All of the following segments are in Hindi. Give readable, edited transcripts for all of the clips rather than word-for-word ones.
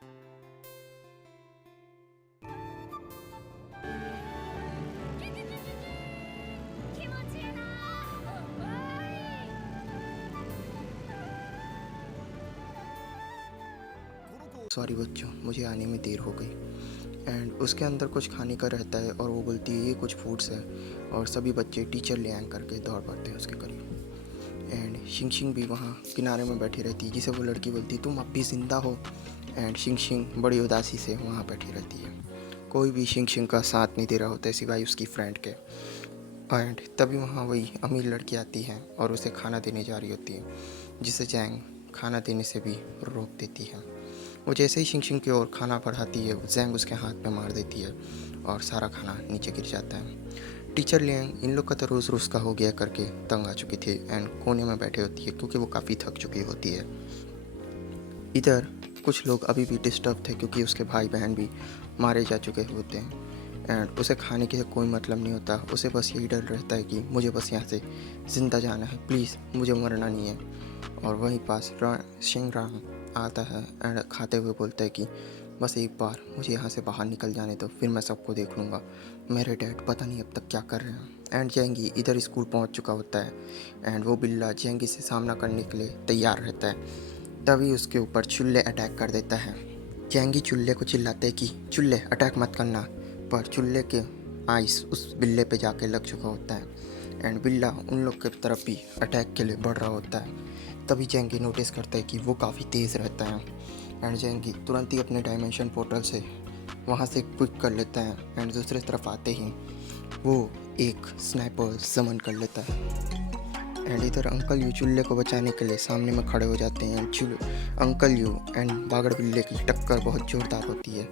सॉरी बच्चों, मुझे आने में देर हो गई। एंड उसके अंदर कुछ खाने का रहता है और वो बोलती है ये कुछ फूड्स है, और सभी बच्चे टीचर ले आए करके दौड़ पड़ते हैं उसके करीब। एंड शिंग शिंग भी वहाँ किनारे में बैठी रहती है, जिसे वो लड़की बोलती है तुम अब भी ज़िंदा हो। एंड शिंग शिंग बड़ी उदासी से वहाँ बैठी रहती है। कोई भी शिंग शिंग का साथ नहीं दे रहा होता है सिवाय उसकी फ्रेंड के। एंड तभी वहाँ वही अमीर लड़की आती है और उसे खाना देने जा रही होती है, जिसे जैंग खाना देने से भी रोक देती है। वो जैसे ही शिंग की ओर खाना बढ़ाती है, जैंग उसके हाथ पे मार देती है और सारा खाना नीचे गिर जाता है। टीचर लियांग इन लोग का तो रोज़ रोज़ का हो गया करके तंग आ चुकी थी एंड कोने में बैठे होती है क्योंकि वो काफ़ी थक चुकी होती है। इधर कुछ लोग अभी भी डिस्टर्ब थे क्योंकि उसके भाई बहन भी मारे जा चुके होते हैं। एंड उसे खाने के कोई मतलब नहीं होता, उसे बस यही डर रहता है कि मुझे बस यहाँ से ज़िंदा जाना है, प्लीज़ मुझे मरना नहीं है। और वहीं पास शिंग रांग आता है एंड खाते हुए बोलता है कि बस एक बार मुझे यहाँ से बाहर निकल जाने दो, फिर मैं सबको देख लूँगा। मेरे डैड पता नहीं अब तक क्या कर रहे हैं। एंड जेंगी इधर स्कूल पहुँच चुका होता है एंड वो बिल्ला जेंगी से सामना करने के लिए तैयार रहता है। तभी उसके ऊपर चुल्ले अटैक कर देता है। जेंगी चुल्ले को चिल्लाते है कि चुल्ले अटैक मत करना, पर चुल्ले के आइस उस बिल्ले पे जाके लग चुका होता है एंड बिल्ला उन लोग की तरफ भी अटैक के लिए बढ़ रहा होता है। तभी जेंगी नोटिस करता है कि वो काफ़ी तेज़ रहता है एंड जेंगी तुरंत ही अपने डायमेंशन पोर्टल से वहाँ से क्विक कर लेता है एंड दूसरी तरफ आते ही वो एक स्नाइपर समन कर लेता है। एंड इधर अंकल यू चुल्ले को बचाने के लिए सामने में खड़े हो जाते हैं। अंकल यू एंड बागड़ बिल्ले की टक्कर बहुत ज़ोरदार होती है,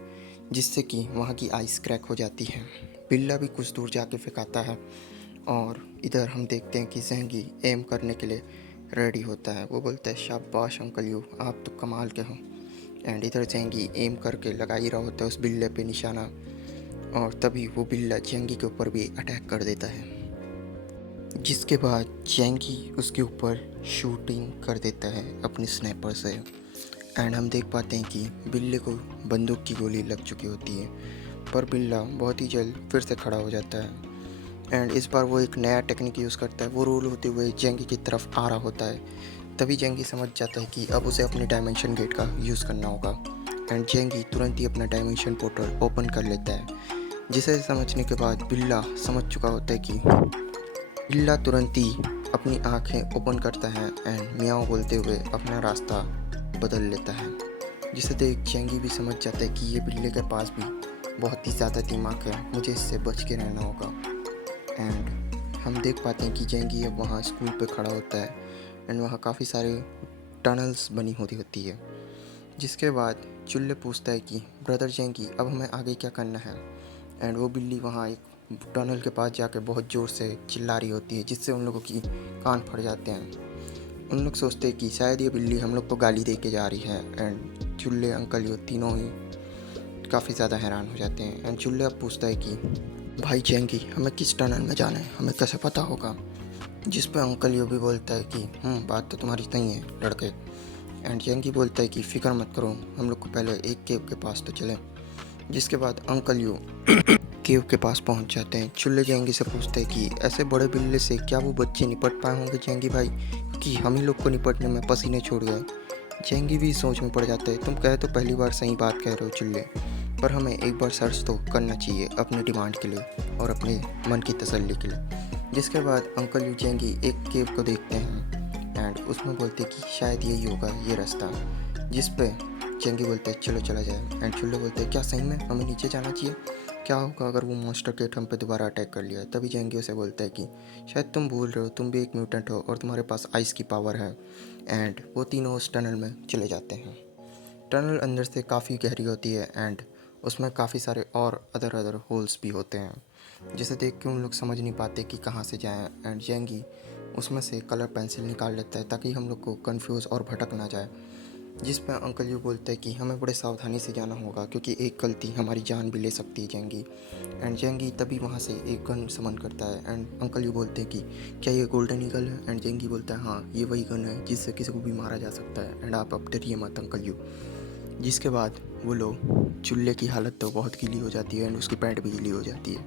जिससे कि वहाँ की आइस क्रैक हो जाती है। बिल्ला भी कुछ दूर जाके फेंकाता है और इधर हम देखते हैं कि जहंगी एम करने के लिए रेडी होता है। वो बोलता है शाबाश अंकल यू, आप तो कमाल के हो। एंड इधर जहंगी एम करके लगा ही रहा होता है उस बिल्ले पे निशाना, और तभी वो बिल्ला जहंगी के ऊपर भी अटैक कर देता है, जिसके बाद जैंगी उसके ऊपर शूटिंग कर देता है अपनी स्नाइपर से। एंड हम देख पाते हैं कि बिल्ले को बंदूक की गोली लग चुकी होती है, पर बिल्ला बहुत ही जल्द फिर से खड़ा हो जाता है। एंड इस बार वो एक नया टेक्निक यूज़ करता है, वो रोल होते हुए जैंगी की तरफ आ रहा होता है। तभी जैंगी समझ जाता है कि अब उसे अपने डायमेंशन गेट का यूज़ करना होगा एंड जैंगी तुरंत ही अपना डायमेंशन पोर्टल ओपन कर लेता है, जिसे समझने के बाद बिल्ला समझ चुका होता है कि बिल्ला तुरंत ही अपनी आंखें ओपन करता है एंड मियाओ बोलते हुए अपना रास्ता बदल लेता है, जिसे देख जेंगी भी समझ जाता है कि ये बिल्ले के पास भी बहुत ही ज़्यादा दिमाग है, मुझे इससे बच के रहना होगा। एंड हम देख पाते हैं कि जेंगी अब वहाँ स्कूल पे खड़ा होता है एंड वहाँ काफ़ी सारे टनल्स बनी होती है। जिसके बाद चुल्ले पूछता है कि ब्रदर जेंगी अब हमें आगे क्या करना है। एंड वो बिल्ली वहाँ एक टनल के पास जाकर बहुत ज़ोर से चिल्ला रही होती है, जिससे उन लोगों की कान फट जाते हैं। उन लोग सोचते हैं कि शायद ये बिल्ली हम लोग को गाली दे के जा रही है। एंड चुल्ले अंकल ये तीनों ही काफ़ी ज़्यादा हैरान हो जाते हैं। एंड चुल्ले अब पूछता है कि भाई जेंगी हमें किस टनल में जाना है, हमें कैसे पता होगा। जिस पर अंकल यू भी बोलता है कि बात तो तुम्हारी सही है लड़के। एंड जेंगी बोलता है कि फ़िक्र मत करो, हम लोग को पहले एक केव के पास तो चले। जिसके बाद अंकल यू केव के पास पहुंच जाते हैं। चुल्ले जेंगी से पूछते हैं कि ऐसे बड़े बिल्ले से क्या वो बच्चे निपट पाए होंगे जेंगी भाई, कि हम ही लोग को निपटने में पसीने छोड़ गए। जेंगी भी सोच में पड़ जाता है, तुम कहे तो पहली बार सही बात कह रहे हो चुल्ले, पर हमें एक बार सर्च तो करना चाहिए अपने डिमांड के लिए और अपने मन की तसल्ली के लिए। जिसके बाद अंकल यू जेंगी एक केव को देखते हैं एंड उसमें बोलते कि शायद यही होगा ये रास्ता। जिस पे जेंगी बोलते हैं चलो चला जाए। एंड चुल्ले बोलते हैं क्या सही में हमें नीचे जाना चाहिए, क्या होगा अगर वो मॉन्स्टर केट हम पे दोबारा अटैक कर लिया। तभी जेंगी उसे बोलता है कि शायद तुम भूल रहे हो, तुम भी एक म्यूटेंट हो और तुम्हारे पास आइस की पावर है। एंड वो तीनों उस टनल में चले जाते हैं। टनल अंदर से काफ़ी गहरी होती है एंड उसमें काफ़ी सारे और अदर होल्स भी होते हैं, जिसे देख के उन लोग समझ नहीं पाते कि कहाँ से जाएं। एंड जेंगी उसमें से कलर पेंसिल निकाल लेता है ताकि हम लोग को कंफ्यूज और भटक ना जाए। जिस पर अंकल यू बोलते हैं कि हमें बड़े सावधानी से जाना होगा क्योंकि एक गलती हमारी जान भी ले सकती है जेंगी। एंड जेंगी तभी वहाँ से एक गन समन करता है एंड अंकल यू बोलते हैं कि क्या ये गोल्डन ईगल है। एंड जेंगी बोलता है हाँ ये वही गन है जिससे किसी को भी मारा जा सकता है एंड आप अब डरिए मत अंकल यू। जिसके बाद वो लोग, चुल्ले की हालत तो बहुत गीली हो जाती है एंड उसकी पैंट भी गीली हो जाती है।